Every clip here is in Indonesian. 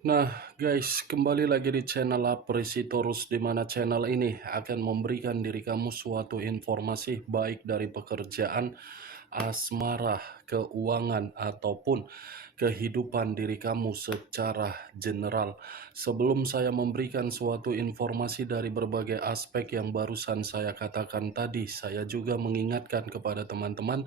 Nah, guys, kembali lagi di channel Apresitorus, di mana channel ini akan memberikan diri kamu suatu informasi baik dari pekerjaan, asmara, keuangan, ataupun kehidupan diri kamu secara general. Sebelum saya memberikan suatu informasi dari berbagai aspek yang barusan saya katakan tadi, saya juga mengingatkan kepada teman-teman,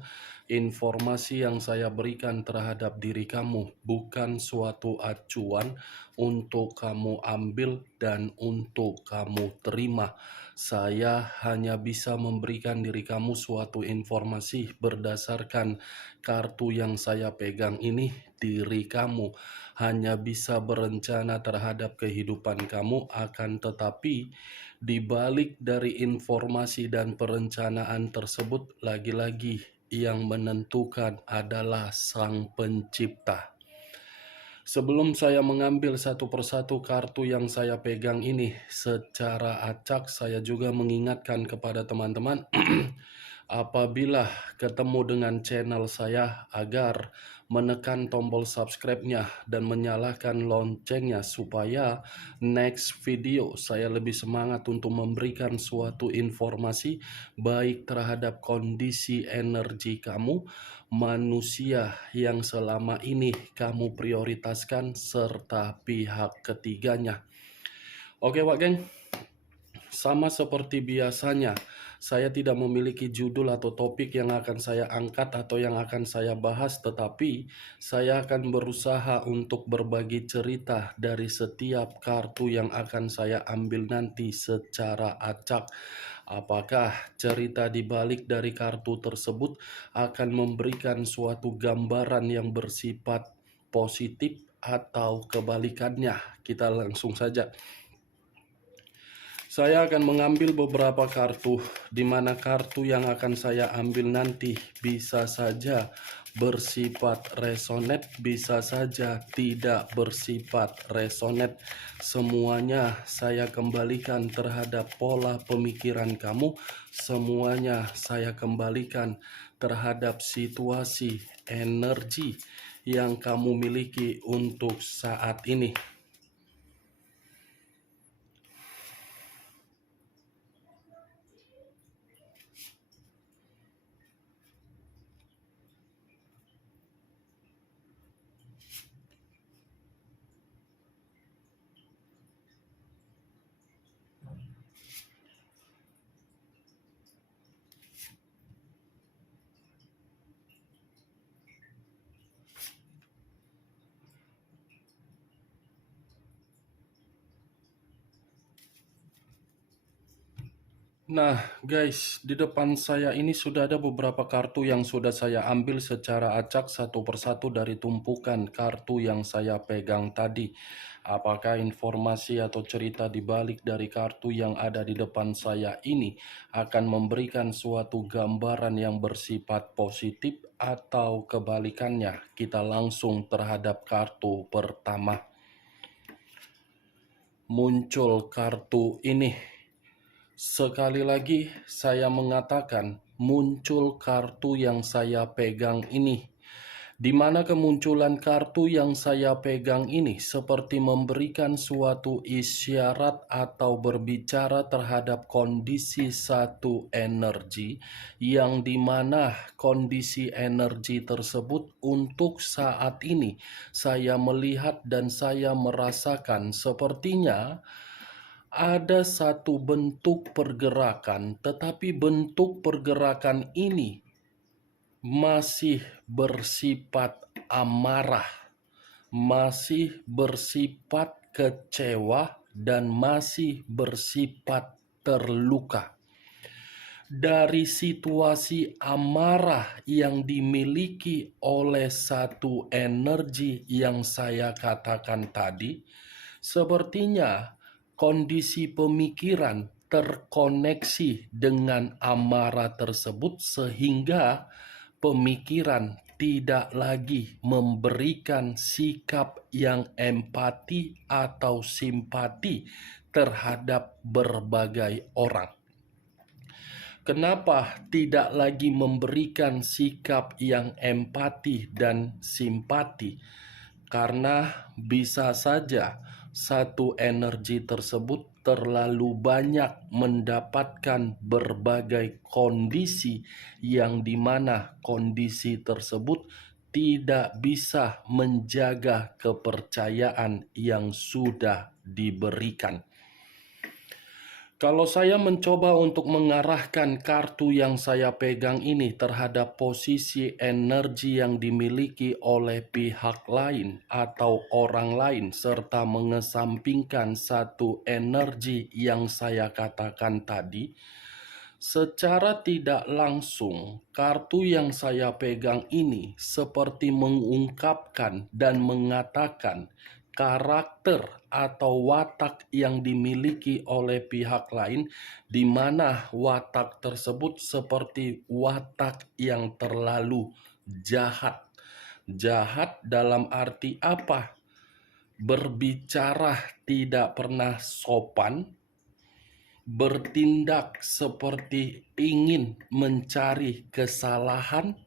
informasi yang saya berikan terhadap diri kamu bukan suatu acuan untuk kamu ambil dan untuk kamu terima. Saya hanya bisa memberikan diri kamu suatu informasi berdasarkan kartu yang saya pegang ini. Diri kamu hanya bisa berencana terhadap kehidupan kamu, akan tetapi di balik dari informasi dan perencanaan tersebut, lagi-lagi yang menentukan adalah Sang Pencipta. Sebelum saya mengambil satu persatu kartu yang saya pegang ini secara acak, saya juga mengingatkan kepada teman-teman apabila ketemu dengan channel saya agar menekan tombol subscribe-nya dan menyalakan loncengnya supaya next video saya lebih semangat untuk memberikan suatu informasi baik terhadap kondisi energi kamu, manusia yang selama ini kamu prioritaskan, serta pihak ketiganya. Oke Wak Geng, sama seperti biasanya, saya tidak memiliki judul atau topik yang akan saya angkat atau yang akan saya bahas, tetapi saya akan berusaha untuk berbagi cerita dari setiap kartu yang akan saya ambil nanti secara acak. Apakah cerita di balik dari kartu tersebut akan memberikan suatu gambaran yang bersifat positif atau kebalikannya? Kita langsung saja. Saya akan mengambil beberapa kartu, di mana kartu yang akan saya ambil nanti bisa saja bersifat resonate, bisa saja tidak bersifat resonate. Semuanya saya kembalikan terhadap pola pemikiran kamu, semuanya saya kembalikan terhadap situasi energi yang kamu miliki untuk saat ini. Nah, guys, di depan saya ini sudah ada beberapa kartu yang sudah saya ambil secara acak satu persatu dari tumpukan kartu yang saya pegang tadi. Apakah informasi atau cerita di balik dari kartu yang ada di depan saya ini akan memberikan suatu gambaran yang bersifat positif atau kebalikannya? Kita langsung terhadap kartu pertama. Muncul kartu ini. Sekali lagi saya mengatakan muncul kartu yang saya pegang ini, di mana kemunculan kartu yang saya pegang ini seperti memberikan suatu isyarat atau berbicara terhadap kondisi satu energi, yang dimana kondisi energi tersebut untuk saat ini saya melihat dan saya merasakan sepertinya ada satu bentuk pergerakan, tetapi bentuk pergerakan ini masih bersifat amarah, masih bersifat kecewa, dan masih bersifat terluka. Dari situasi amarah yang dimiliki oleh satu energi yang saya katakan tadi, sepertinya kondisi pemikiran terkoneksi dengan amarah tersebut, sehingga pemikiran tidak lagi memberikan sikap yang empati atau simpati terhadap berbagai orang. Kenapa tidak lagi memberikan sikap yang empati dan simpati? Karena bisa saja satu energi tersebut terlalu banyak mendapatkan berbagai kondisi yang dimana kondisi tersebut tidak bisa menjaga kepercayaan yang sudah diberikan. Kalau saya mencoba untuk mengarahkan kartu yang saya pegang ini terhadap posisi energi yang dimiliki oleh pihak lain atau orang lain, serta mengesampingkan satu energi yang saya katakan tadi, secara tidak langsung, kartu yang saya pegang ini seperti mengungkapkan dan mengatakan karakter atau watak yang dimiliki oleh pihak lain, di mana watak tersebut seperti watak yang terlalu jahat. Jahat dalam arti apa? Berbicara tidak pernah sopan, bertindak seperti ingin mencari kesalahan,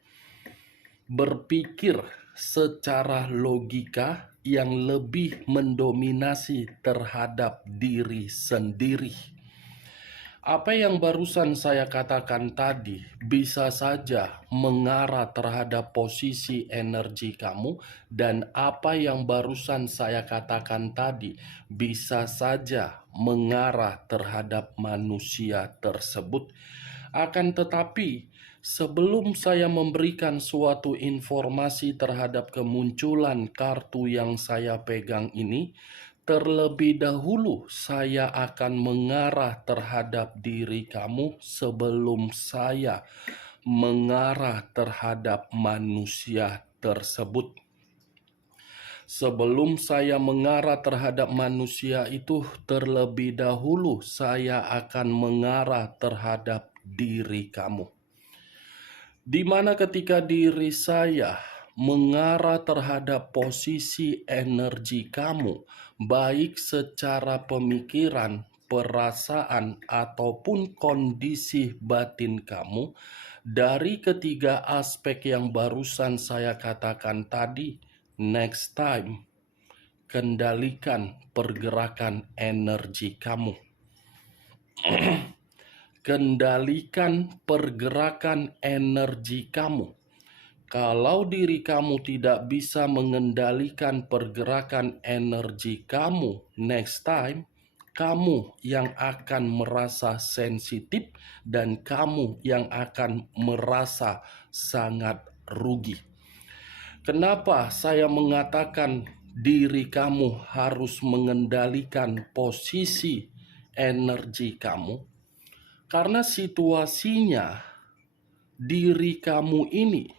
berpikir secara logika yang lebih mendominasi terhadap diri sendiri. Apa yang barusan saya katakan tadi bisa saja mengarah terhadap posisi energi kamu, dan apa yang barusan saya katakan tadi bisa saja mengarah terhadap manusia tersebut. Akan tetapi, sebelum saya memberikan suatu informasi terhadap kemunculan kartu yang saya pegang ini, terlebih dahulu saya akan mengarah terhadap diri kamu sebelum saya mengarah terhadap manusia tersebut. Sebelum saya mengarah terhadap manusia itu, terlebih dahulu saya akan mengarah terhadap diri kamu. Di mana ketika diri saya mengarah terhadap posisi energi kamu, baik secara pemikiran, perasaan, ataupun kondisi batin kamu, dari ketiga aspek yang barusan saya katakan tadi, next time, kendalikan pergerakan energi kamu. Kendalikan pergerakan energi kamu. Kalau diri kamu tidak bisa mengendalikan pergerakan energi kamu, next time, kamu yang akan merasa sensitif dan kamu yang akan merasa sangat rugi. Kenapa saya mengatakan diri kamu harus mengendalikan posisi energi kamu? Karena situasinya diri kamu ini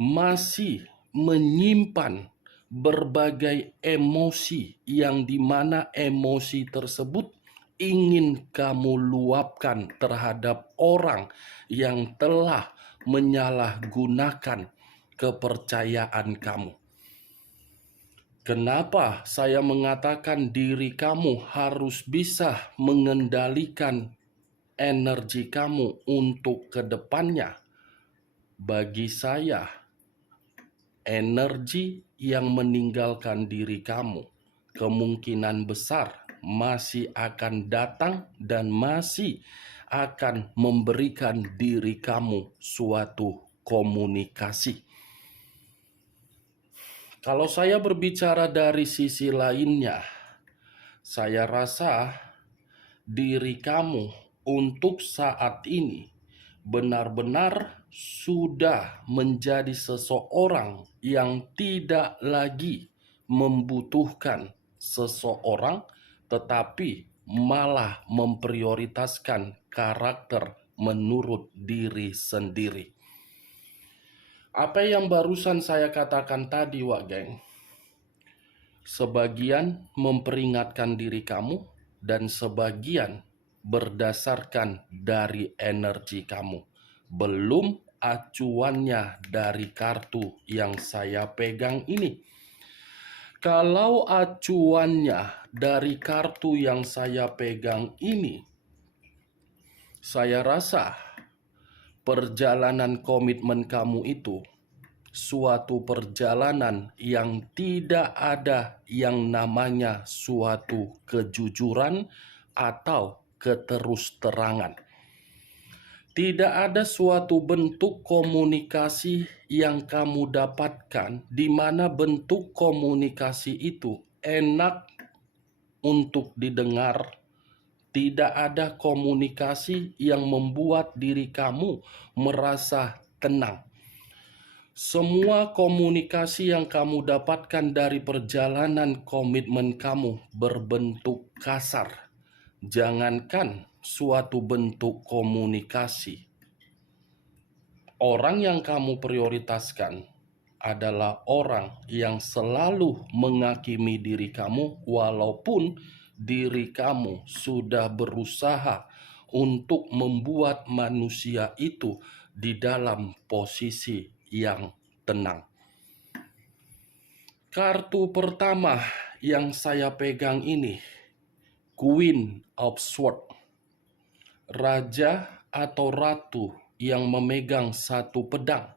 masih menyimpan berbagai emosi yang dimana emosi tersebut ingin kamu luapkan terhadap orang yang telah menyalahgunakan kepercayaan kamu. Kenapa saya mengatakan diri kamu harus bisa mengendalikan energi kamu untuk kedepannya? Bagi saya, energi yang meninggalkan diri kamu kemungkinan besar masih akan datang dan masih akan memberikan diri kamu suatu komunikasi. Kalau saya berbicara dari sisi lainnya, saya rasa diri kamu untuk saat ini benar-benar sudah menjadi seseorang yang tidak lagi membutuhkan seseorang, tetapi malah memprioritaskan karakter menurut diri sendiri. Apa yang barusan saya katakan tadi, Wak Geng, sebagian memperingatkan diri kamu dan sebagian berdasarkan dari energi kamu. Belum acuannya dari kartu yang saya pegang ini. Kalau acuannya dari kartu yang saya pegang ini, saya rasa perjalanan komitmen kamu itu suatu perjalanan yang tidak ada yang namanya suatu kejujuran atau keterus-terangan. Tidak ada suatu bentuk komunikasi yang kamu dapatkan di mana bentuk komunikasi itu enak untuk didengar. Tidak ada komunikasi yang membuat diri kamu merasa tenang. Semua komunikasi yang kamu dapatkan dari perjalanan komitmen kamu berbentuk kasar. Jangankan suatu bentuk komunikasi. Orang yang kamu prioritaskan adalah orang yang selalu menghakimi diri kamu, walaupun diri kamu sudah berusaha untuk membuat manusia itu di dalam posisi yang tenang. Kartu pertama yang saya pegang ini, Queen of Swords, raja atau ratu yang memegang satu pedang.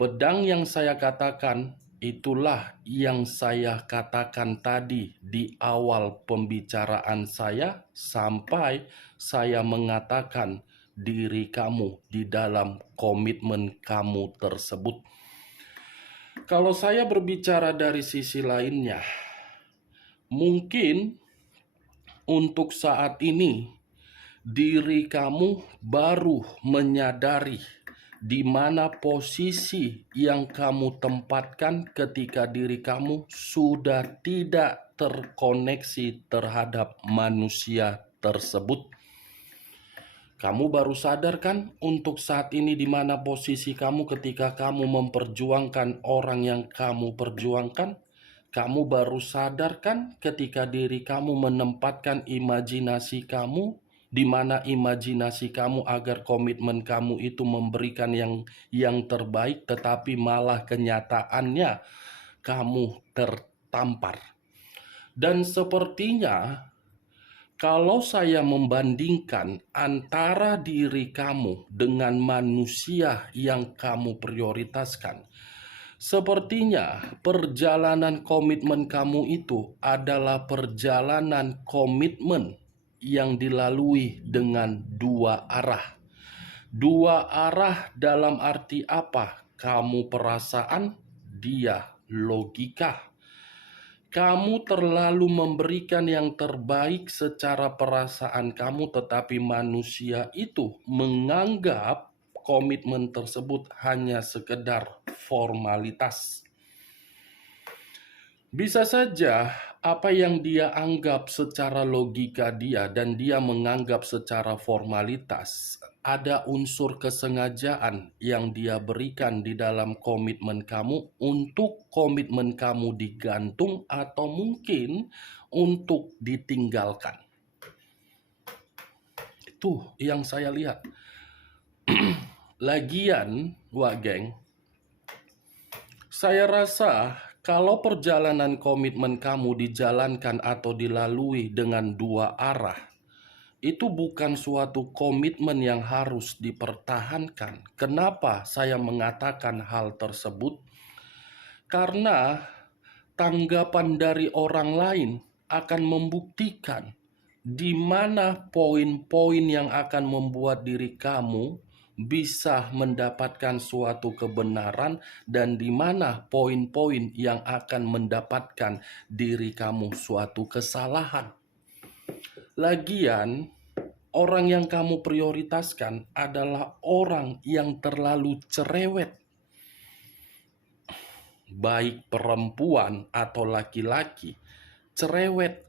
Pedang yang saya katakan itulah yang saya katakan tadi di awal pembicaraan saya sampai saya mengatakan diri kamu di dalam komitmen kamu tersebut. Kalau saya berbicara dari sisi lainnya, mungkin untuk saat ini diri kamu baru menyadari di mana posisi yang kamu tempatkan ketika diri kamu sudah tidak terkoneksi terhadap manusia tersebut. Kamu baru sadar kan untuk saat ini di mana posisi kamu ketika kamu memperjuangkan orang yang kamu perjuangkan? Kamu baru sadar kan ketika diri kamu menempatkan imajinasi kamu, di mana imajinasi kamu agar komitmen kamu itu memberikan yang terbaik, tetapi malah kenyataannya kamu tertampar. Dan sepertinya kalau saya membandingkan antara diri kamu dengan manusia yang kamu prioritaskan, sepertinya perjalanan komitmen kamu itu adalah perjalanan komitmen yang dilalui dengan dua arah. Dua arah dalam arti apa? Kamu perasaan, dia logika. Kamu terlalu memberikan yang terbaik secara perasaan kamu, tetapi manusia itu menganggap komitmen tersebut hanya sekedar formalitas. Bisa saja apa yang dia anggap secara logika dia dan dia menganggap secara formalitas, ada unsur kesengajaan yang dia berikan di dalam komitmen kamu untuk komitmen kamu digantung atau mungkin untuk ditinggalkan. Itu yang saya lihat. Lagian, Wak Geng, saya rasa kalau perjalanan komitmen kamu dijalankan atau dilalui dengan dua arah, itu bukan suatu komitmen yang harus dipertahankan. Kenapa saya mengatakan hal tersebut? Karena tanggapan dari orang lain akan membuktikan di mana poin-poin yang akan membuat diri kamu bisa mendapatkan suatu kebenaran dan di mana poin-poin yang akan mendapatkan diri kamu suatu kesalahan. Lagian, orang yang kamu prioritaskan adalah orang yang terlalu cerewet. Baik perempuan atau laki-laki, cerewet.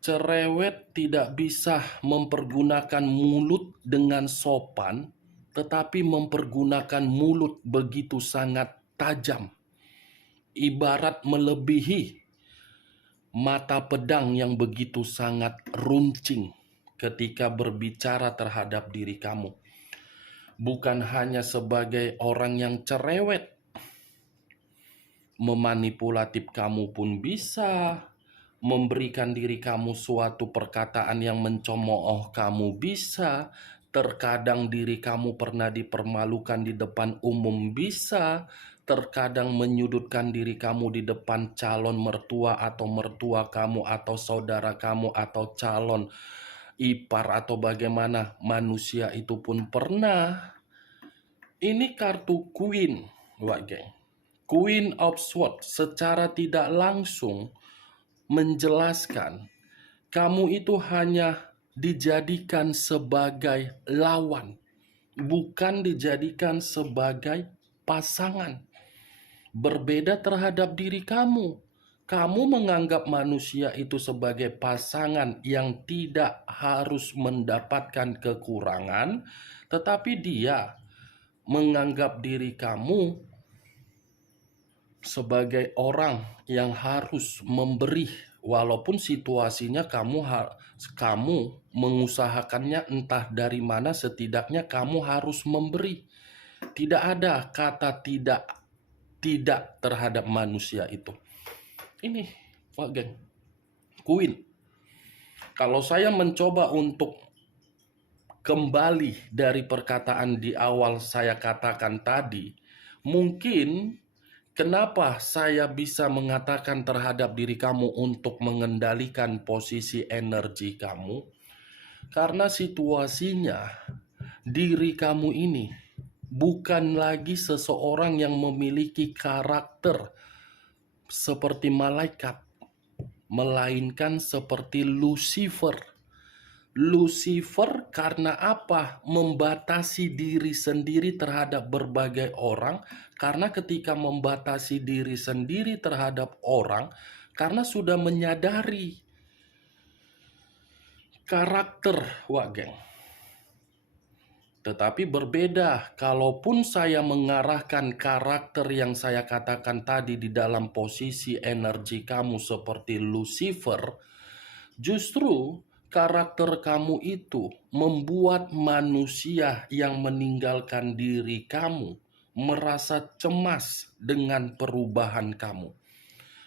Cerewet tidak bisa mempergunakan mulut dengan sopan, tetapi mempergunakan mulut begitu sangat tajam. Ibarat melebihi mata pedang yang begitu sangat runcing ketika berbicara terhadap diri kamu. Bukan hanya sebagai orang yang cerewet, memanipulatif kamu pun bisa, memberikan diri kamu suatu perkataan yang mencemooh kamu bisa, Terkadang diri kamu pernah dipermalukan di depan umum, bisa. Terkadang menyudutkan diri kamu di depan calon mertua atau mertua kamu atau saudara kamu atau calon ipar atau bagaimana. Manusia itu pun pernah. Ini kartu Queen, Wak geng. Queen of Swords secara tidak langsung menjelaskan kamu itu hanya dijadikan sebagai lawan, bukan dijadikan sebagai pasangan. Berbeda terhadap diri kamu. Kamu menganggap manusia itu sebagai pasangan yang tidak harus mendapatkan kekurangan, tetapi dia menganggap diri kamu sebagai orang yang harus memberi, walaupun situasinya kamu mengusahakannya entah dari mana, setidaknya kamu harus memberi. Tidak ada kata tidak terhadap manusia itu. Ini Pak Geng, Queen. Kalau saya mencoba untuk kembali dari perkataan di awal saya katakan tadi, mungkin kenapa saya bisa mengatakan terhadap diri kamu untuk mengendalikan posisi energi kamu? Karena situasinya, diri kamu ini bukan lagi seseorang yang memiliki karakter seperti malaikat, melainkan seperti Lucifer. Lucifer karena apa? Membatasi diri sendiri terhadap berbagai orang. Karena ketika membatasi diri sendiri terhadap orang, karena sudah menyadari karakter, Wak geng. Tetapi berbeda, kalaupun saya mengarahkan karakter yang saya katakan tadi di dalam posisi energi kamu seperti Lucifer, justru karakter kamu itu membuat manusia yang meninggalkan diri kamu merasa cemas dengan perubahan kamu,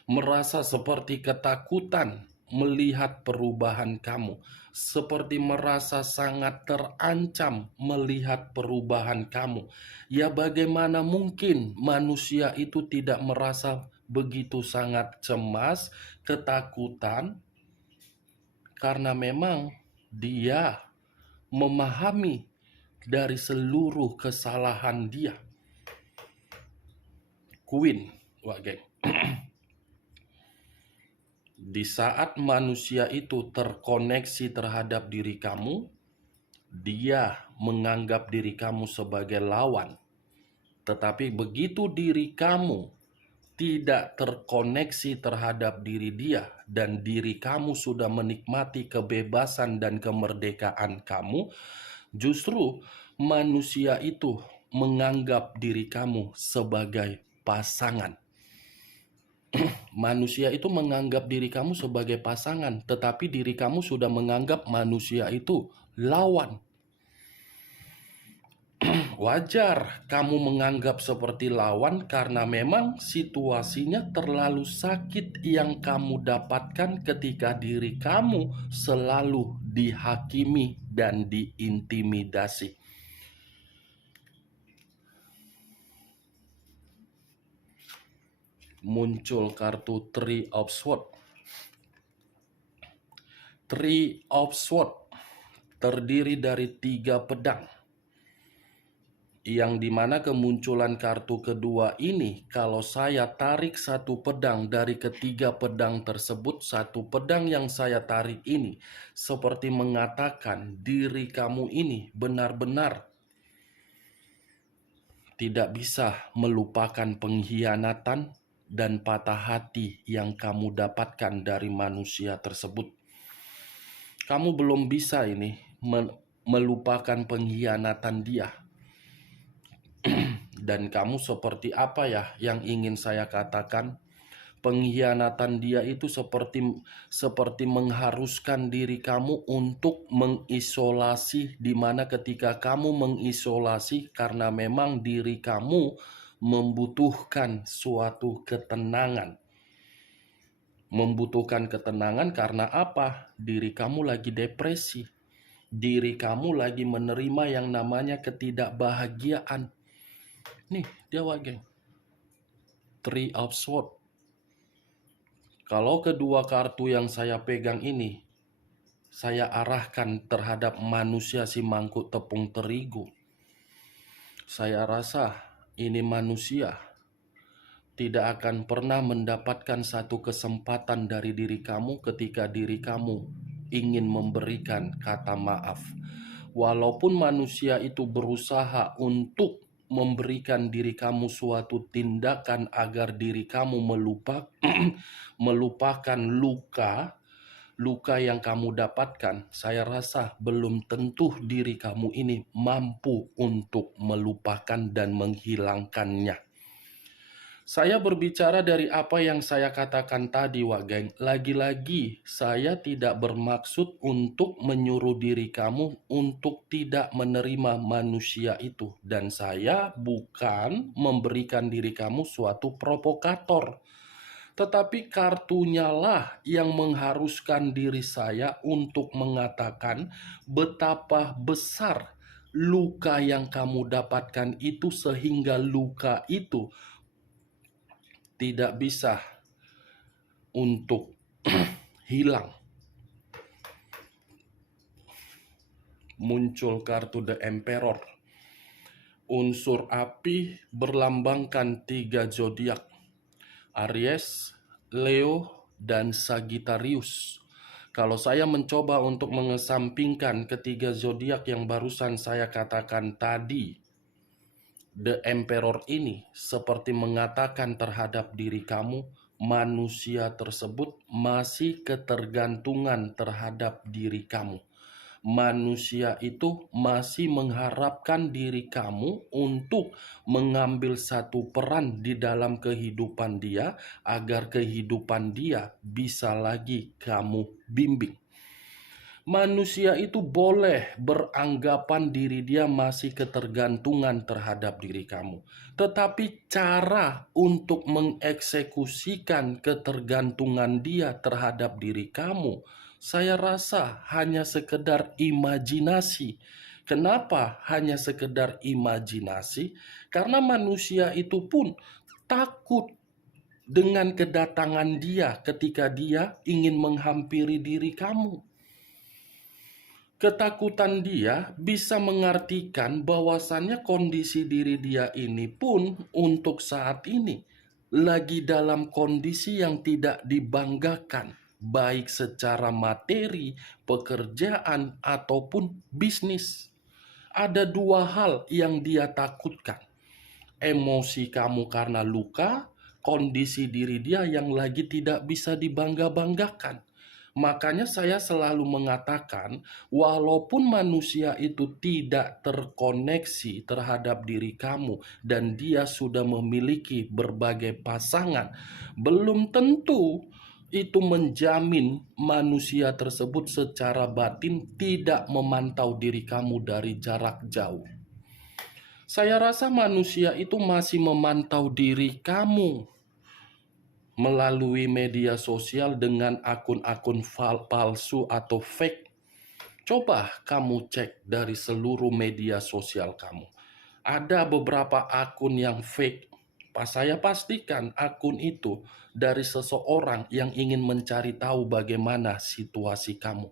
merasa seperti ketakutan melihat perubahan kamu, seperti merasa sangat terancam melihat perubahan kamu. Ya, bagaimana mungkin manusia itu tidak merasa begitu sangat cemas, ketakutan, karena memang dia memahami dari seluruh kesalahan dia. Queen, Wak geng. Di saat manusia itu terkoneksi terhadap diri kamu, dia menganggap diri kamu sebagai lawan. Tetapi begitu diri kamu tidak terkoneksi terhadap diri dia dan diri kamu sudah menikmati kebebasan dan kemerdekaan kamu, justru manusia itu menganggap diri kamu sebagai pasangan. Manusia itu menganggap diri kamu sebagai pasangan, tetapi diri kamu sudah menganggap manusia itu lawan. Wajar kamu menganggap seperti lawan karena memang situasinya terlalu sakit yang kamu dapatkan ketika diri kamu selalu dihakimi dan diintimidasi. Muncul kartu Three of Swords. Three of Swords terdiri dari 3 pedang. Yang dimana kemunculan kartu kedua ini, kalau saya tarik 1 pedang dari ketiga pedang tersebut, 1 pedang yang saya tarik ini seperti mengatakan diri kamu ini benar-benar tidak bisa melupakan pengkhianatan dan patah hati yang kamu dapatkan dari manusia tersebut. Kamu belum bisa ini melupakan pengkhianatan dia. Dan kamu seperti apa ya yang ingin saya katakan? Pengkhianatan dia itu seperti mengharuskan diri kamu untuk mengisolasi, di mana ketika kamu mengisolasi karena memang diri kamu membutuhkan suatu ketenangan. Membutuhkan ketenangan karena apa? Diri kamu lagi depresi. diri kamu lagi menerima yang namanya ketidakbahagiaan. Nih, dia geng. Three of Swords. Kalau kedua kartu yang saya pegang ini, saya arahkan terhadap manusia si mangkuk tepung terigu. Saya rasa ini manusia tidak akan pernah mendapatkan satu kesempatan dari diri kamu ketika diri kamu ingin memberikan kata maaf. Walaupun manusia itu berusaha untuk memberikan diri kamu suatu tindakan agar diri kamu melupakan luka yang kamu dapatkan, saya rasa belum tentu diri kamu ini mampu untuk melupakan dan menghilangkannya. Saya berbicara dari apa yang saya katakan tadi, geng. Lagi-lagi, saya tidak bermaksud untuk menyuruh diri kamu untuk tidak menerima manusia itu. Dan saya bukan memberikan diri kamu suatu provokator. Tetapi kartunya lah yang mengharuskan diri saya untuk mengatakan betapa besar luka yang kamu dapatkan itu sehingga luka itu tidak bisa untuk hilang. Muncul kartu The Emperor. Unsur api berlambangkan 3 zodiak. Aries, Leo, dan Sagittarius. Kalau saya mencoba untuk mengesampingkan ketiga zodiak yang barusan saya katakan tadi, The Emperor ini seperti mengatakan terhadap diri kamu, manusia tersebut masih ketergantungan terhadap diri kamu. Manusia itu masih mengharapkan diri kamu untuk mengambil satu peran di dalam kehidupan dia agar kehidupan dia bisa lagi kamu bimbing. Manusia itu boleh beranggapan diri dia masih ketergantungan terhadap diri kamu. Tetapi cara untuk mengeksekusikan ketergantungan dia terhadap diri kamu, saya rasa hanya sekedar imajinasi. Kenapa hanya sekedar imajinasi? Karena manusia itu pun takut dengan kedatangan dia ketika dia ingin menghampiri diri kamu. Ketakutan dia bisa mengartikan bahwasannya kondisi diri dia ini pun untuk saat ini lagi dalam kondisi yang tidak dibanggakan, baik secara materi, pekerjaan, ataupun bisnis. Ada 2 hal yang dia takutkan. Emosi kamu karena luka, kondisi diri dia yang lagi tidak bisa dibangga-banggakan. Makanya saya selalu mengatakan, walaupun manusia itu tidak terkoneksi terhadap diri kamu dan dia sudah memiliki berbagai pasangan, belum tentu itu menjamin manusia tersebut secara batin tidak memantau diri kamu dari jarak jauh. Saya rasa manusia itu masih memantau diri kamu melalui media sosial dengan akun-akun palsu atau fake. Coba kamu cek dari seluruh media sosial kamu. Ada beberapa akun yang fake. Saya pastikan akun itu dari seseorang yang ingin mencari tahu bagaimana situasi kamu.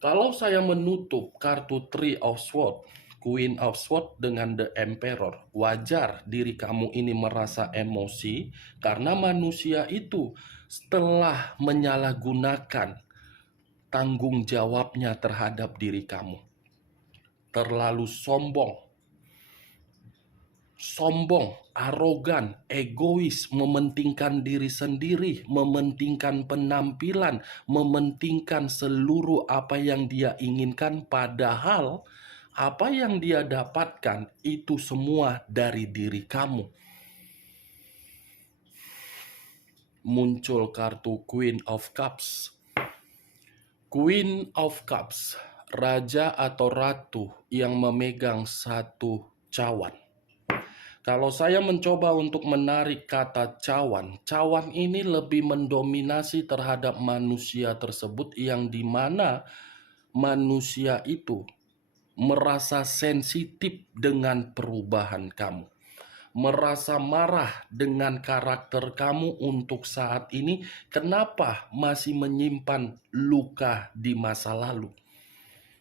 Kalau saya menutup kartu Three of Swords, Queen of Swords dengan The Emperor, wajar diri kamu ini merasa emosi karena manusia itu setelah menyalahgunakan tanggung jawabnya terhadap diri kamu. Terlalu sombong, arogan, egois, mementingkan diri sendiri, mementingkan penampilan, mementingkan seluruh apa yang dia inginkan, padahal apa yang dia dapatkan itu semua dari diri kamu. Muncul kartu Queen of Cups. Queen of Cups, raja atau ratu yang memegang satu cawan. Kalau saya mencoba untuk menarik kata cawan ini lebih mendominasi terhadap manusia tersebut yang dimana manusia itu merasa sensitif dengan perubahan kamu, merasa marah dengan karakter kamu untuk saat ini. Kenapa masih menyimpan luka di masa lalu?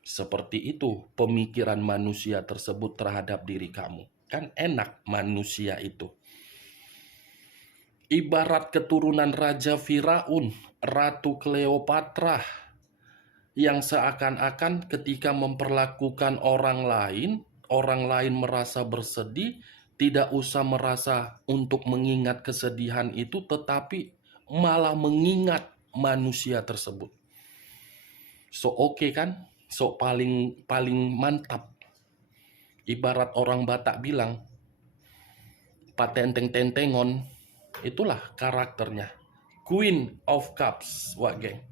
Seperti itu pemikiran manusia tersebut terhadap diri kamu. Kan enak manusia itu. Ibarat keturunan Raja Firaun, Ratu Kleopatra, yang seakan-akan ketika memperlakukan orang lain merasa bersedih, tidak usah merasa untuk mengingat kesedihan itu, tetapi malah mengingat manusia tersebut. So oke kan? So paling mantap. Ibarat orang Batak bilang, patenteng-tentengon, itulah karakternya. Queen of Cups, wak geng.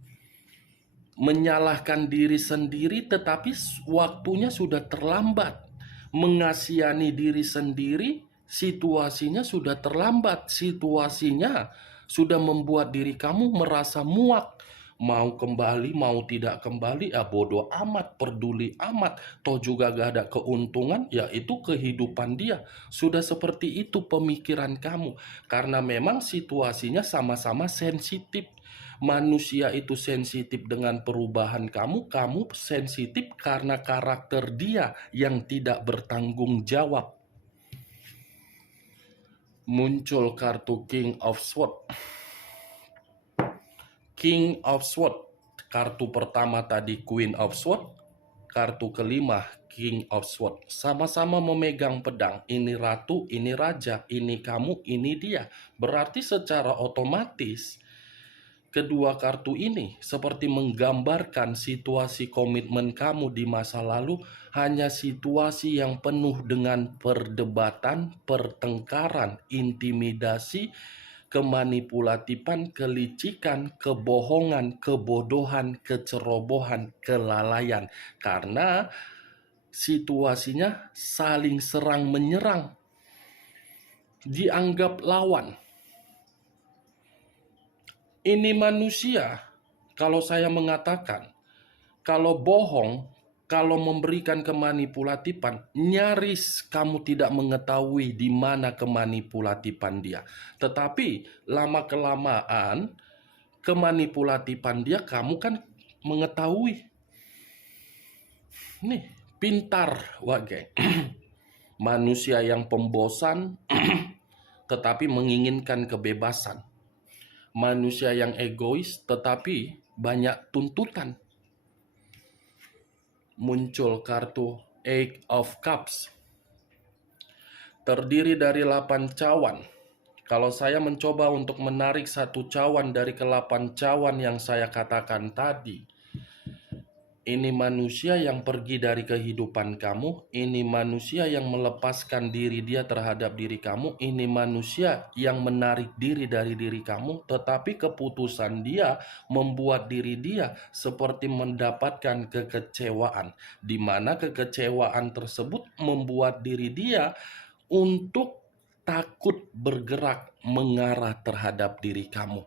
Menyalahkan diri sendiri tetapi waktunya sudah terlambat. Mengasihani diri sendiri, situasinya sudah terlambat. Situasinya sudah membuat diri kamu merasa muak. Mau kembali, mau tidak kembali, ya bodoh amat, peduli amat. Toh juga gak ada keuntungan, ya itu kehidupan dia. Sudah seperti itu pemikiran kamu. Karena memang situasinya sama-sama sensitif. Manusia itu sensitif dengan perubahan kamu, kamu sensitif karena karakter dia yang tidak bertanggung jawab. Muncul kartu King of Swords. King of Swords. Kartu pertama tadi Queen of Swords. Kartu kelima King of Swords. Sama-sama memegang pedang. Ini ratu, ini raja, ini kamu, ini dia. Berarti secara otomatis kedua kartu ini seperti menggambarkan situasi komitmen kamu di masa lalu hanya situasi yang penuh dengan perdebatan, pertengkaran, intimidasi, kemanipulatifan, kelicikan, kebohongan, kebodohan, kecerobohan, kelalaian. Karena situasinya saling serang menyerang, dianggap lawan. Ini manusia, kalau saya mengatakan, kalau bohong, kalau memberikan kemanipulatifan, nyaris kamu tidak mengetahui di mana kemanipulatifan dia. Tetapi lama-kelamaan, kemanipulatifan dia kamu kan mengetahui. Nih, pintar, wak geng. Manusia yang pembosan, tetapi menginginkan kebebasan. Manusia yang egois tetapi banyak tuntutan. Muncul kartu Eight of Cups. Terdiri dari 8 cawan. Kalau saya mencoba untuk menarik satu cawan dari ke-8 cawan yang saya katakan tadi, ini manusia yang pergi dari kehidupan kamu, ini manusia yang melepaskan diri dia terhadap diri kamu, ini manusia yang menarik diri dari diri kamu, tetapi keputusan dia membuat diri dia seperti mendapatkan kekecewaan, di mana kekecewaan tersebut membuat diri dia untuk takut bergerak mengarah terhadap diri kamu.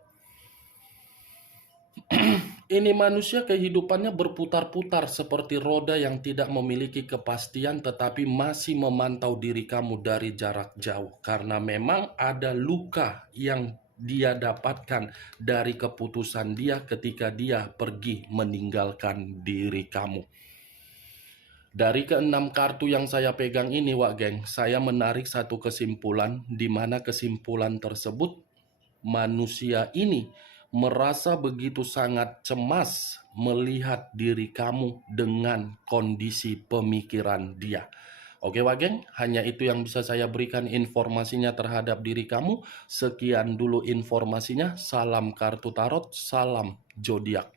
Ini manusia kehidupannya berputar-putar seperti roda yang tidak memiliki kepastian tetapi masih memantau diri kamu dari jarak jauh. Karena memang ada luka yang dia dapatkan dari keputusan dia ketika dia pergi meninggalkan diri kamu. Dari ke-6 kartu yang saya pegang ini, wak geng, saya menarik satu kesimpulan, di mana kesimpulan tersebut manusia ini merasa begitu sangat cemas melihat diri kamu dengan kondisi pemikiran dia. Oke wak geng, hanya itu yang bisa saya berikan informasinya terhadap diri kamu. Sekian dulu informasinya. Salam kartu tarot, salam zodiak.